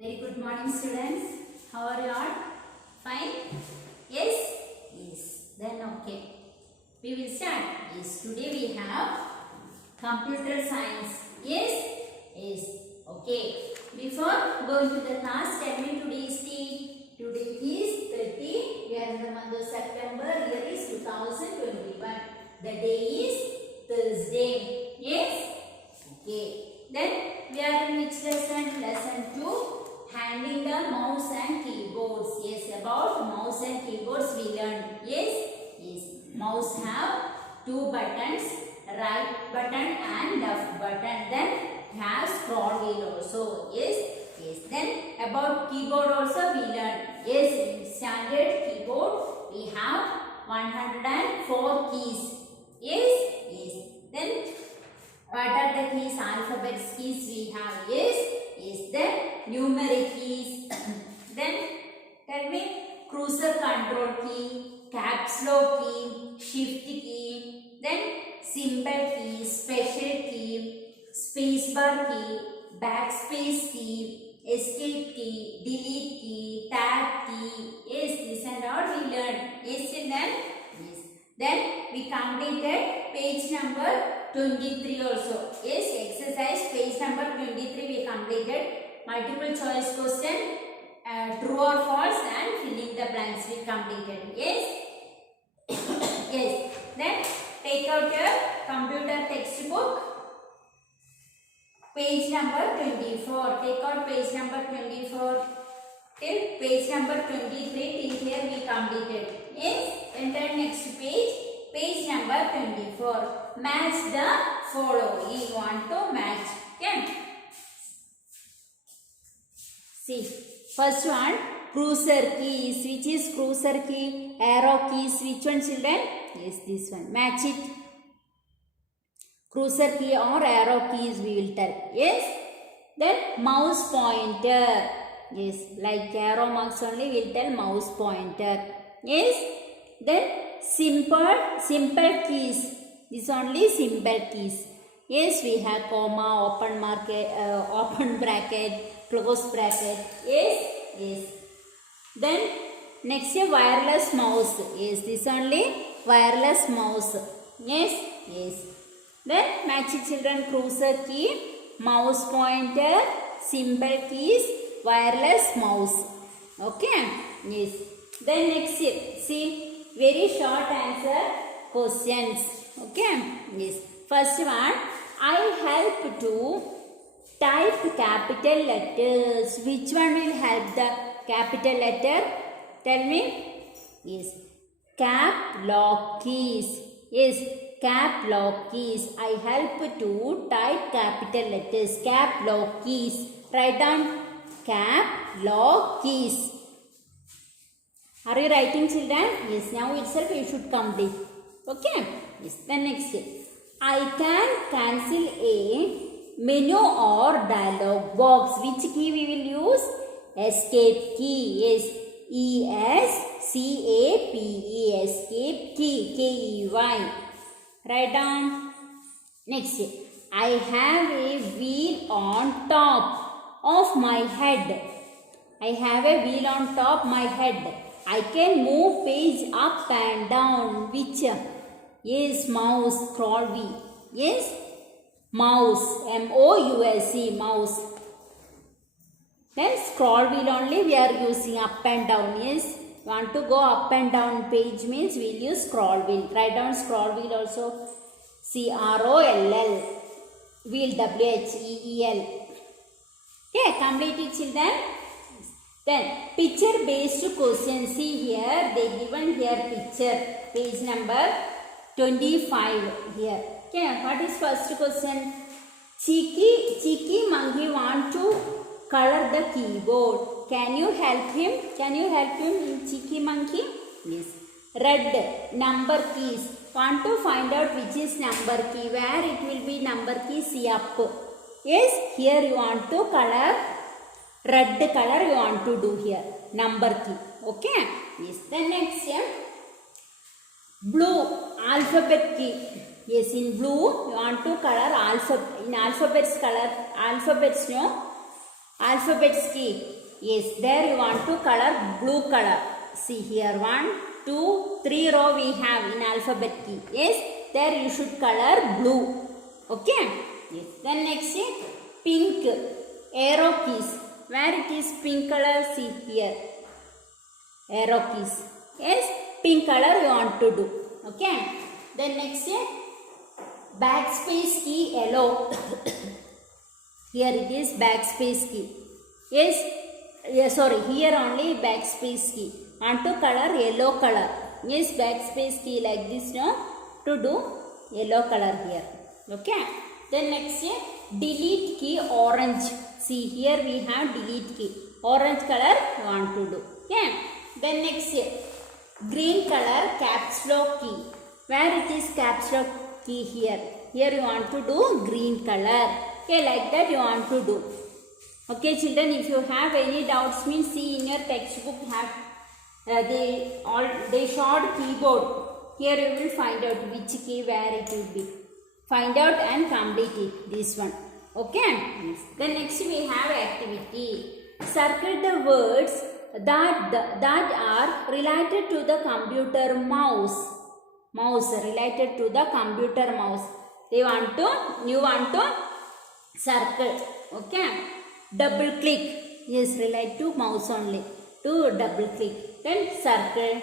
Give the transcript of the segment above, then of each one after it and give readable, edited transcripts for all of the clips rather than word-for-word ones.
Very good morning, students. How are you all? Fine? Yes? Yes. Then okay. We will start. Yes. Today we have computer science. Yes? Yes. Okay. Before going to the class, tell me today's date. Today is 30. We are in the month of September. Year is 2021. The day is Thursday. Yes? Okay. Then we are in which lesson? Lesson 2. Handling the mouse and keyboards. Yes, about mouse and keyboards we learned. Yes, yes. Mouse have two buttons, right button and left button. Then have scroll wheel also. Yes, yes. Then about keyboard also we learned. Yes, in standard keyboard we have 104 keys. Yes, yes. Then what are the keys? Alphabets keys we have. Yes. Is the numeric keys. Then tell me cursor control key, caps lock key, shift key, then symbol key, special key, spacebar key, backspace key, escape key, delete key, tab key. Yes, this and all we learned. Yes, children. Yes. Then we completed page number 23 also. Yes, exercise page number 23 we completed. Multiple choice question, true or false, and filling the blanks we completed. Yes. Yes. Then take out your computer textbook. Page number 24. Take out page number 24 till page number 23. Till here we completed. Yes. Enter next page. Page number 24. Match the following. You want to match. Okay. See. First one. Cursor keys. Which is cursor key? Arrow keys. Which one, children? Yes, this one. Match it. Cursor key or arrow keys we will tell. Yes. Then mouse pointer. Yes. Like arrow marks only we will tell mouse pointer. Yes. Then simple keys. This only simple keys. Yes, we have comma, open market, open bracket, close bracket. Yes, yes. Then next wireless mouse. Yes, this only wireless mouse. Yes, yes. Then match it, children. Cursor key, mouse pointer, simple keys, wireless mouse. Okay. Yes. Then next see. Very short answer questions. Okay. Yes. First one. I help to type capital letters. Which one will help the capital letter? Tell me. Yes. Cap lock keys. Yes. Cap lock keys. I help to type capital letters. Cap lock keys. Write down cap lock keys. Are you writing, children? Yes, now itself you should complete. Okay? Yes, then next. I can cancel a menu or dialog box. Which key we will use? Escape key. Yes, ESCAPE. Escape key. KEY. Write down. Next. I have a wheel on top of my head. I have a wheel on top my head. I can move page up and down. Which? Yes, mouse, scroll wheel. Yes, mouse, M-O-U-S-E, mouse. Then scroll wheel only we are using up and down. Yes, want to go up and down page means we will use scroll wheel. Write down scroll wheel also. C-R-O-L-L, wheel, W-H-E-E-L. Okay, complete it, children. Then picture based question. See here, they given here picture. Page number 25 here. Okay, what is first question? Cheeky monkey want to color the keyboard. Can you help him? Can you help him in cheeky monkey? Yes. Red number keys. Want to find out which is number key. Where it will be number key? See up. Yes, here you want to color. Red color you want to do here. Number key. Okay. Yes. Then next here. Blue alphabet key. Yes, in blue you want to color alphabet. In alphabets color. Alphabets no. Alphabets key. Yes, there you want to color blue color. See here, 1, 2, 3 row we have in alphabet key. Yes, there you should color blue. Okay. Yes. Then next pink arrow keys. Where it is pink color? See here. Arrow keys. Yes, pink color you want to do. Okay. Then next backspace key yellow. Here it is backspace key. Yes, sorry, here only backspace key. Want to color yellow color. Yes, backspace key like this, no? To do yellow color here. Okay. Then next delete key orange. See here we have delete key. Orange color you want to do. Okay. Then next green color caps lock key. Where it is caps lock key here? Here you want to do green color. Okay, like that you want to do. Okay, children, if you have any doubts, means see in your textbook have they showed keyboard. Here you will find out which key where it will be. Find out and complete it. This one. Okay. Then next we have activity. Circle the words that are related to the computer mouse. Mouse related to the computer mouse. You want to circle. Okay. Double click. Yes, relate to mouse only. To double click. Then circle.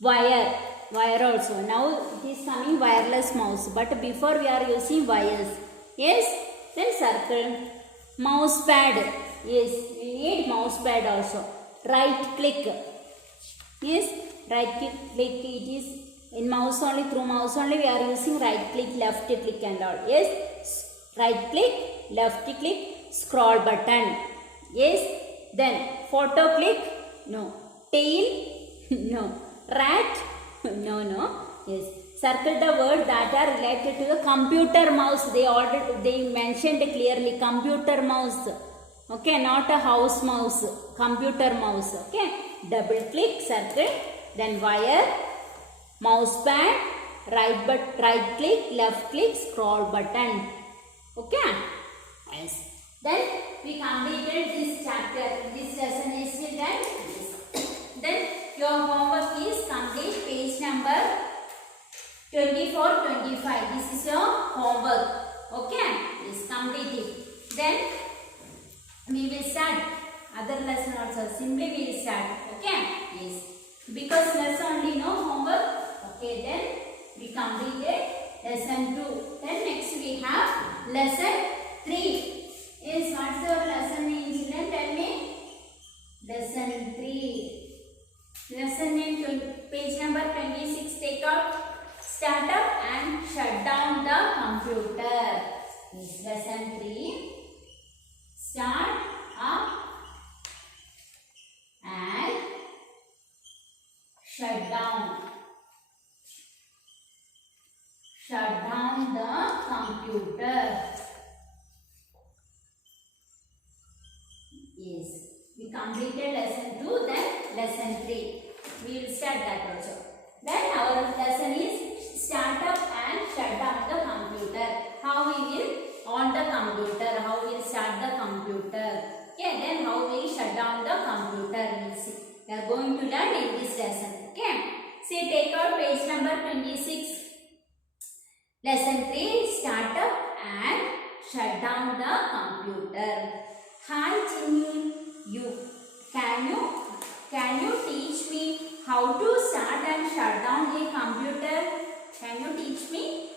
Wire also. Now it is coming wireless mouse. But before we are using wires. Yes. Then circle. Mouse pad. Yes, we need mouse pad also. Right click. Yes, right click. It is in mouse only. Through mouse only we are using right click, left click and all. Yes, right click, left click, scroll button. Yes, then photo click. No. Tail. No. Rat. No. Yes. Circle the word that are related to the computer mouse. They mentioned clearly computer mouse. Okay, not a house mouse. Computer mouse. Okay. Double click, circle. Then wire, mouse pad, right click, left click, scroll button. Okay. Yes. Then we completed this chapter. This lesson is still done. Then your homework is complete page number 24-25. This is your homework. Okay. Yes, complete it. Then we will start other lesson also. Simply we will start. Okay. Yes. Because lesson only no homework. Okay. Then we completed lesson 2. Then next we have lesson 3. Yes. What's your lesson name, children? Tell me. Lesson 3. Lesson name page number 26. Take out, start up and shut down the computer. Yes. Lesson 3. Start up and shut down. Shut down the computer. Yes. We completed lesson 2, then lesson 3. We will start that also. Then our lesson is start up and shut down the computer. How we will on the computer, how we will start the computer. Okay, then how we will shut down the computer. We will see. We are going to learn in this lesson. Okay. See, take out page number 26. Lesson 3, start up and shut down the computer. Hi Chinny, can you teach me how to start and shut down a computer? Can you teach me?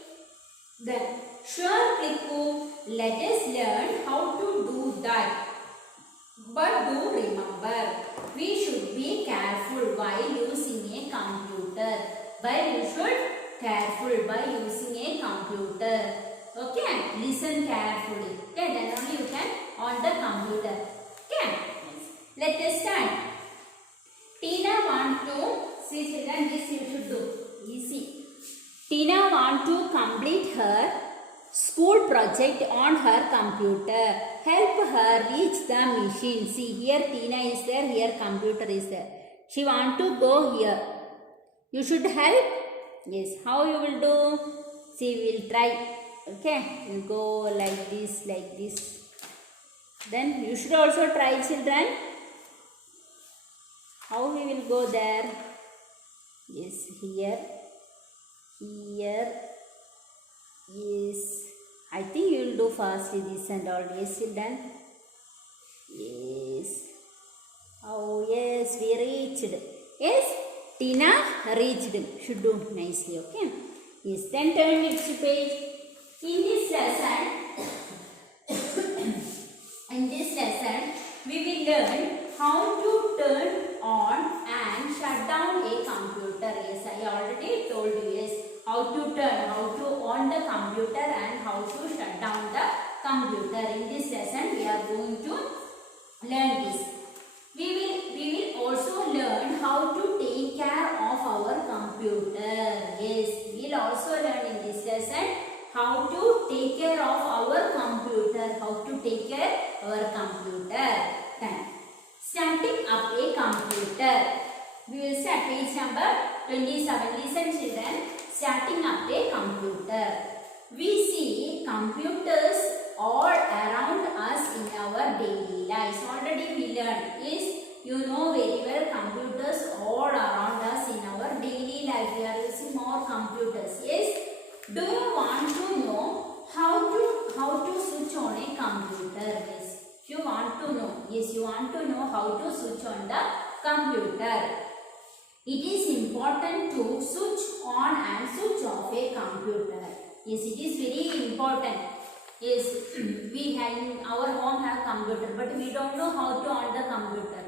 Then sure Klikku, let us learn how to do that. But do remember, we should be careful while using a computer. But you should careful by using a computer. Okay, listen carefully. Okay, then only you can on the computer. Okay, let us start. Tina want to, see children, this you should do. Easy. Tina want to complete her school project on her computer. Help her reach the machine. See here Tina is there, here computer is there. She want to go here. You should help. Yes. How you will do? See, we will try. Okay. We'll go like this, like this. Then you should also try, children. How we will go there? Yes, here is, I think you will do fastly this and all. Yes, children. Yes. Oh, yes, we reached. Yes, Tina reached. Should do nicely, okay? Yes, then turn next page. In this lesson, we will learn how to turn on and shut down a computer. Yes, I already told you. Yes, how to on the computer and how to shut down the computer. In this lesson, we are going to learn this. We will also learn how to take care of our computer. Yes, we will also learn in this lesson how to take care of our computer. How to take care of our computer. Then, starting up a computer. We will start page number 27. Listen, children. Starting up a computer. We see computers all around us in our daily lives. Already we learned. Yes, you know very well computers all around us in our daily life. We are using more computers. Yes. Do you want to know how to switch on a computer? Yes. You want to know. Yes, you want to know how to switch on the computer. It is important to switch on and switch off a computer. Yes, it is very important. Yes, we have in our home have computer, but we don't know how to on the computer.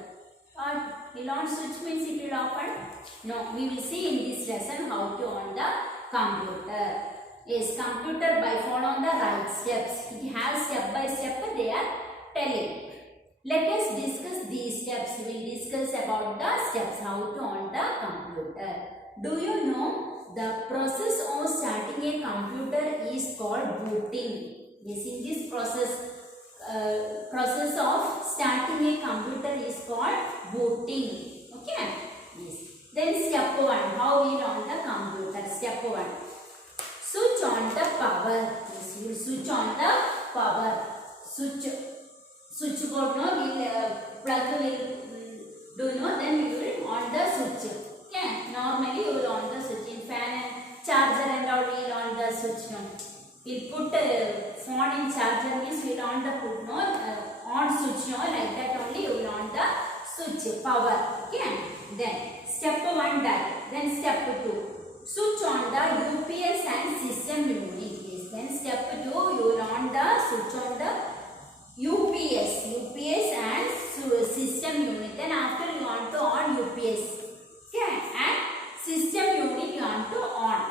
Will on switch means it will open? No, we will see in this lesson how to on the computer. Yes, computer by follow the right steps. It has step by step they are telling. Let us discuss these steps. We will discuss about the steps how to on the computer. Do you know the process of starting a computer is called booting? Yes, in this process of starting a computer is called booting. Okay. Yes. Then step 1. How we on the computer? Step 1. Switch on the power. Yes, you will switch on the power. Switch board no will plug will do no, then you will on the switch. Okay. Normally you will on the switch. In fan and charger and all we will on the switch no. We'll put phone in charger means we'll on the put no on switch no, like that only you will on the switch power. Okay. Then step 1 done. Then step 2. Switch on the UPS and system unit. Yes. Then step 2 you will on the switch on the UPS and system unit. Then after you want to on UPS. Okay. And system unit you want to on.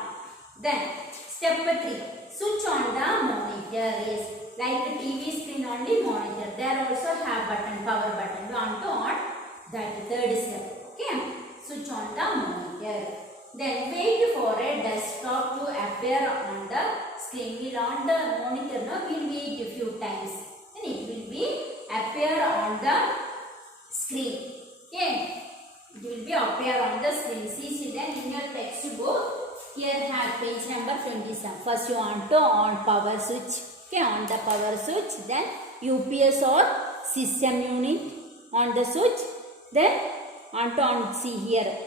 Then step 3. Switch on the monitor. Yes. Like the TV screen only monitor. There also have button, power button. You want to on that third step. Okay. Switch on the monitor. Then wait for a desktop to appear on the screen. We'll on the monitor no, we'll wait a few times. Then it will be appear on the screen. Okay. It will be appear on the screen. See children in your textbook. Here have page number 27. First you want to on power switch. Okay, on the power switch. Then UPS or system unit on the switch. Then on see here.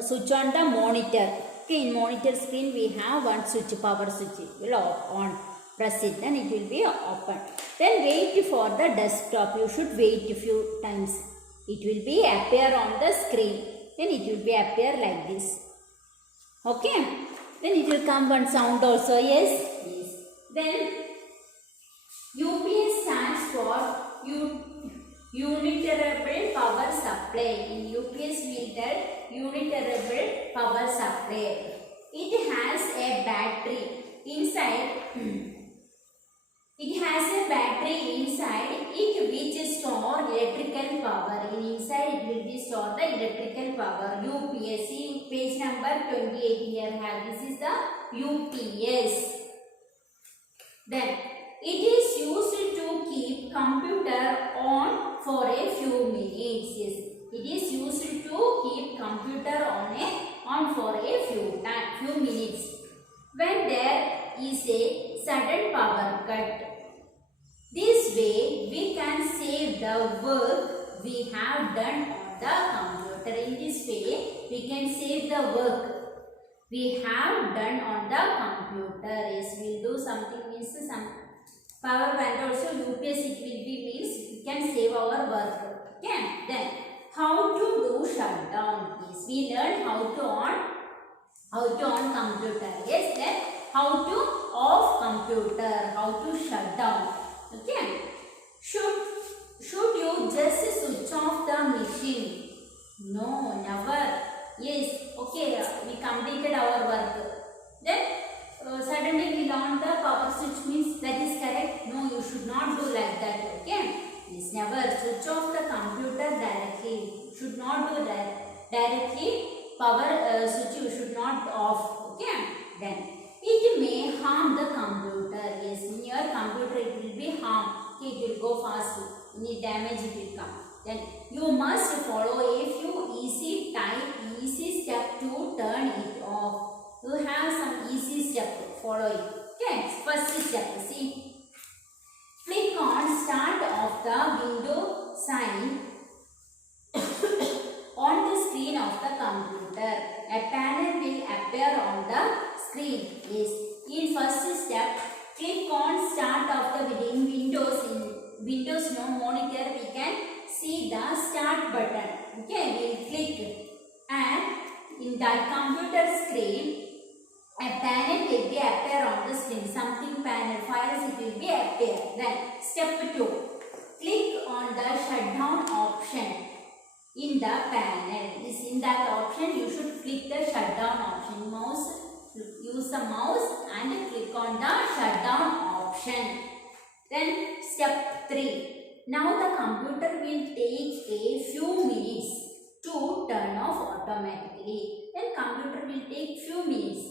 Switch on the monitor. Okay, in monitor screen we have one switch, power switch. It will on. Press it, then it will be open. Then wait for the desktop. You should wait a few times. It will be appear on the screen. Then it will be appear like this. Okay. Then it will come one sound also. Yes. Yes. Then UPS stands for Unitary Power Supply. In UPS we tell Unitary Power Supply. It has a battery inside. It has a battery inside it which store electrical power. Inside it will be store the electrical power. UPS. See page number 28 here have. This is the UPS. Then it is used to keep computer on for a few minutes. Yes. It is used to keep computer on for a few minutes. When there is a sudden power cut, This way we can save the work we have done on the computer. In this way we can save the work we have done on the computer. Yes, we will do something means some power and also UPS it will be means we can save our work. Okay. Then how to do shutdown? Yes, we learn how to on computer. Yes, then how to off computer, how to shut down. Okay. Should you just switch off the machine? No, never. Yes, okay, we completed our work. Then suddenly we learn the power switch means that is correct. No, you should not do like that. Okay. Yes, never switch off the computer directly. Should not do that directly. Power switch you should not off. Okay. Then it may harm the computer. Yes, in your computer it will be harm. Okay, it will go fast. Any damage it will come. Then you must follow a few easy step to turn it off. You have some easy step. Follow it. Okay. First step. See. Click on start of the window sign on the screen of the computer. A panel will appear on the screen. Yes. In first step, click on start of the Windows. In Windows monitor, we can see the start button. Okay, we will click, and in that computer screen, a panel will be appear on the screen. Something panel files it will be appear. Then step 2, click on the shutdown option in the panel. This in that option you should click the shutdown option. Use the mouse and click on the shutdown option. Then step 3. Now the computer will take a few minutes to turn off automatically. Then computer will take few minutes.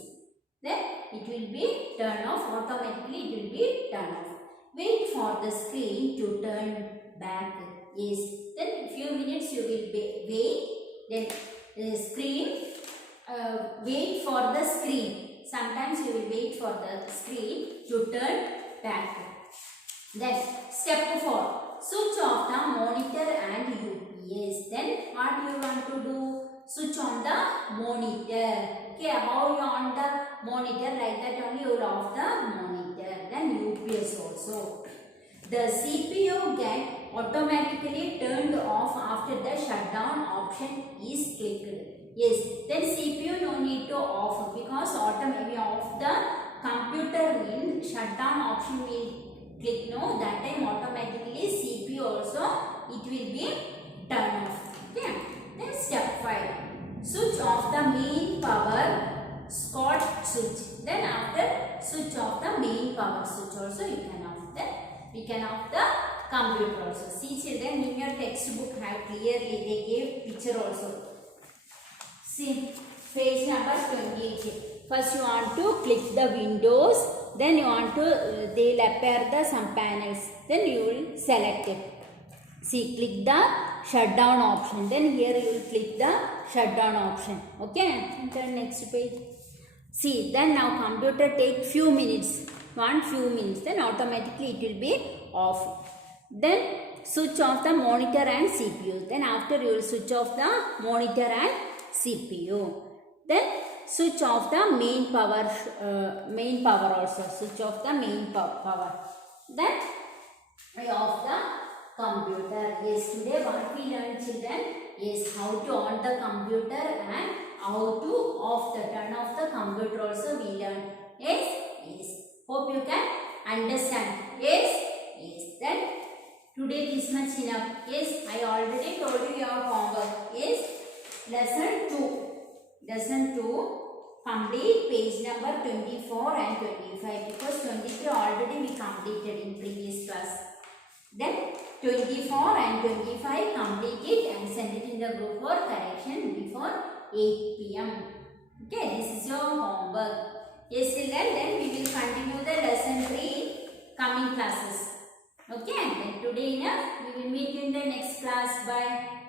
Then it will be turn off automatically. It will be turn off. Wait for the screen to turn back. Yes. Then few minutes you will wait. Then the screen. Wait for the screen. Sometimes you will wait for the screen to turn back. Then step 4. Switch off the monitor and UPS. Then what you want to do? Switch on the monitor. Okay, how you on the monitor, like that only you will off the monitor. Then UPS also. The CPU get automatically turned off after the shutdown option is clicked. Yes, then CPU no need to off because automatically off the computer in shutdown option will click. No, that time automatically CPU also it will be turned off. Okay. Then step 5. Switch off the main power scott switch. Then after switch off the main power switch also you can off that. We can off the computer also. See children, in your textbook have clearly they gave picture also. See page number 28. First you want to click the windows. Then you want to they will appear the some panels. Then you will select it. See, click the shutdown option. Then here you will click the shutdown option. Okay. And then next page. See, then now computer take few minutes. Few minutes. Then automatically it will be off. Then switch off the monitor and CPU. Then after you will switch off the monitor and CPU. Then switch off the main power also. Switch off the main power. Then we off the computer. Yes, today what we learned children is how to on the computer and how to turn off the computer also we learned. Yes, yes. Hope you can understand. Yes, yes. Then today this much enough. Yes, I already told you your homework. Yes, lesson 2. Lesson 2. Complete page number 24 and 25 because 23 already we completed in previous class. Then 24 and 25 complete it and send it in the group for correction before 8 p.m. Okay, this is your homework. Yes, children, then we will continue the lesson 3 coming classes. Okay, then today enough. We will meet you in the next class. Bye.